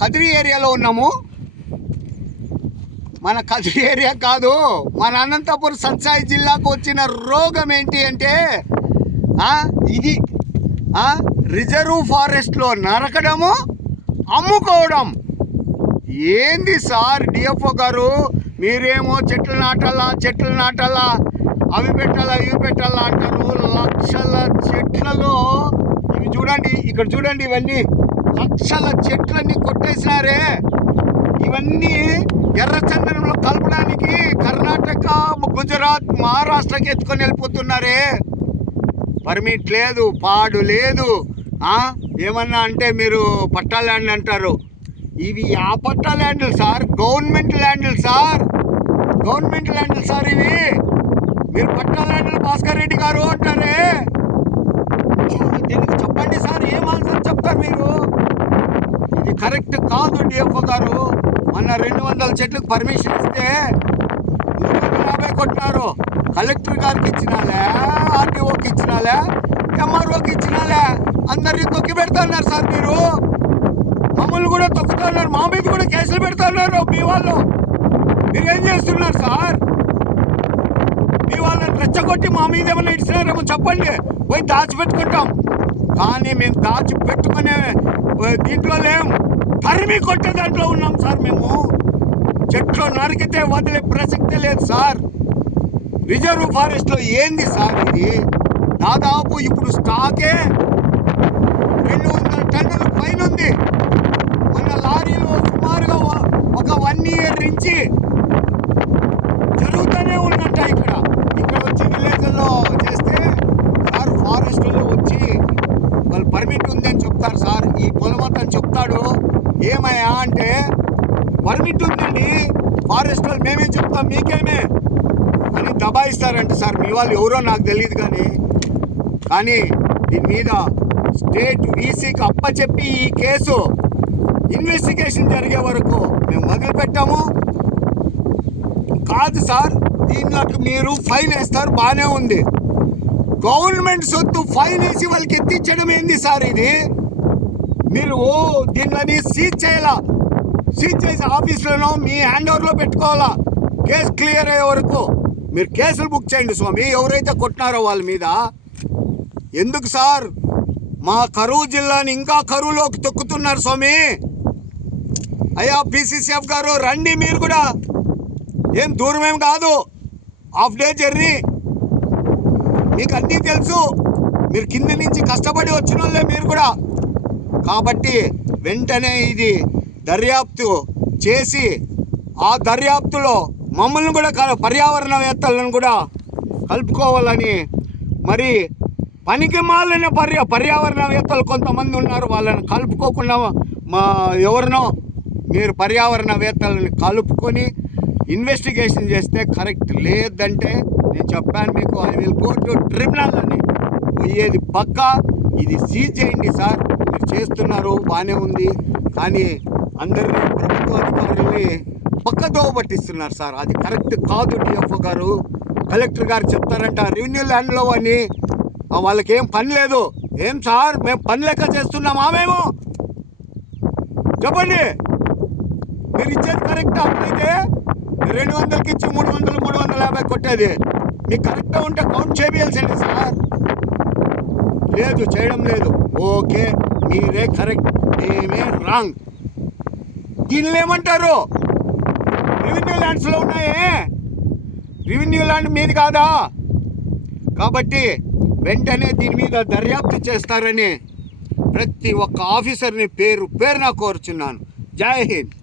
కదిరి ఏరియాలో ఉన్నాము. మన కదిరి ఏరియా కాదు, మన అనంతపురం సత్సాయి జిల్లాకు వచ్చిన రోగం ఏంటి అంటే ఇది రిజర్వ్ ఫారెస్ట్లో నరకడము, అమ్ముకోవడం. ఏంది సార్ డిఎఫ్ఓ గారు, మీరేమో చెట్లు నాటాలా అవి పెట్టాలా ఇవి పెట్టాలా అంటారు. లక్షల చెట్లలో ఇవి చూడండి, ఇక్కడ చూడండి, ఇవన్నీ లక్షల చెట్లన్నీ కొట్టేసినారే. ఇవన్నీ ఎర్రచందనంలో కలపడానికి కర్ణాటక, గుజరాత్, మహారాష్ట్రకి ఎత్తుకొని వెళ్ళిపోతున్నారే. పర్మిట్ లేదు, పాడు లేదు. ఏమన్నా అంటే మీరు పట్టా ల్యాండ్ అంటారు. ఇవి ఆ పట్టా ల్యాండ్లు సార్, గవర్నమెంట్ ల్యాండ్లు సార్, గవర్నమెంట్ ల్యాండ్లు సార్ ఇవి. మీరు పట్టా ల్యాండ్లు భాస్కర్ రెడ్డి గారు అంటారే. దీనికి చెప్పండి సార్, ఏం ఆన్సర్ చెప్తారు మీరు? ఇది కరెక్ట్ కాదు డిఎఫ్ఓ గారు. మొన్న 200 చెట్లకు పర్మిషన్ ఇస్తే 350 కొట్టినారు. కలెక్టర్ గారికి ఇచ్చినాలే, ఆర్టీఓకి ఇచ్చినాలే, ఎంఆర్ఓకి ఇచ్చినాలే, అందరినీ తొక్కి పెడుతున్నారు సార్. మీరు మమ్మల్ని కూడా తొక్కుతున్నారు, మా మీద కూడా కేసులు పెడుతున్నారు. మీ వాళ్ళు మీరేం చేస్తున్నారు సార్? మీ వాళ్ళని రెచ్చగొట్టి మా మీద ఏమైనా ఇచ్చినారేమో చెప్పండి, పోయి దాచిపెట్టుకుంటాం. కానీ మేము దాచిపెట్టుకునే దీంట్లో లేం, తరిమి కొట్టే దాంట్లో ఉన్నాం సార్. మేము చెట్లు నరికితే వదిలే ప్రసక్తే లేదు సార్. రిజర్వ్ ఫారెస్ట్లో ఏంది సార్ ఇది? దాదాపు ఇప్పుడు స్టాకే 200 టన్నుల పైన ఉంది. మన లారీలో సుమారుగా ఒక 1 ఇయర్ నుంచి జరుగుతూనే ఉందంట. ఇక్కడ వచ్చి విలేజ్లో చేస్తే సార్, ఫారెస్ట్లో వచ్చి వాళ్ళు పర్మిట్ ఉందని చెప్తారు సార్. ఈ పొలం అని చెప్తాడు. ఏమయ్యా అంటే పర్మిట్ ఉందండి ఫారెస్ట్ వాళ్ళు, మేమే చెప్తాం మీకేమే అని దబాయిస్తారంట సార్. మీ వాళ్ళు ఎవరో నాకు తెలియదు కానీ దీని మీద స్టేట్ వీసీకి అప్పచెప్పి ఈ కేసు ఇన్వెస్టిగేషన్ జరిగే వరకు మేము వదిలిపెట్టాము. కాదు సార్, దీనిలోకి మీరు ఫైన్ వేస్తారు, బాగానే ఉంది. గవర్నమెంట్ సొత్తు ఫైన్ వేసి వాళ్ళకి ఎత్తించడం ఏంది సార్ ఇది? మీరు దీనిని సీజ్ చేయాలా, సీజ్ చేసి ఆఫీస్లోనో మీ హ్యాండ్ ఓవర్లో పెట్టుకోవాలా. కేసు క్లియర్ అయ్యే వరకు మీరు కేసులు బుక్ చేయండి స్వామి, ఎవరైతే కొట్టినారో వాళ్ళ మీద. ఎందుకు సార్ మా కరువు జిల్లాని ఇంకా కరువులోకి తొక్కుతున్నారు స్వామి? అయ్యా పీసీసీఎఫ్ గారు రండి, మీరు కూడా ఏం దూరమేం కాదు, హాఫ్ డే జర్నీ. మీకు అన్నీ తెలుసు, మీరు కింద నుంచి కష్టపడి వచ్చిన వాళ్ళే మీరు కూడా. కాబట్టి వెంటనే ఇది దర్యాప్తు చేసి ఆ దర్యాప్తులో మమ్మల్ని కూడా పర్యావరణవేత్తలను కూడా కలుపుకోవాలని, మరి పనికి మాలిన పర్యావరణవేత్తలు కొంతమంది ఉన్నారు, వాళ్ళని కలుపుకోకుండా ఎవరినో మీరు పర్యావరణవేత్తలను కలుపుకొని ఇన్వెస్టిగేషన్ చేస్తే కరెక్ట్. లేదంటే నేను చెప్పాను మీకు, I will go to tribunal అని. పోయేది పక్కా. ఇది సీజ్ చేయండి సార్. మీరు చేస్తున్నారు బాగానే ఉంది, కానీ అందరినీ ప్రభుత్వ అధికారుల్ని పక్కదోవ పట్టిస్తున్నారు సార్. అది కరెక్ట్ కాదు డిఎఫ్ఓ గారు. కలెక్టర్ గారు చెప్తారంట రెవెన్యూ ల్యాండ్లో అని, వాళ్ళకేం పని లేదు. ఏం సార్ మేము పని లెక్క చేస్తున్నామా? మేము చెప్పండి, మీరు ఇచ్చేది కరెక్ట్ అయితే 200కి ఇచ్చి 300, 350 కొట్టేది మీకు కరెక్ట్గా ఉంటే కౌంట్ చేయాల్సింది సార్. లేదు, చేయడం లేదు. ఓకే, మీరే కరెక్ట్, మేమే రాంగ్. దీనిలో ఏమంటారు? రెవెన్యూ ల్యాండ్స్లో ఉన్నాయే, రెవెన్యూ ల్యాండ్ మీది కాదా? కాబట్టి వెంటనే దీని మీద దర్యాప్తు చేస్తారని ప్రతి ఒక్క ఆఫీసర్ని పేరున కోరుచున్నాను. జై హింద్.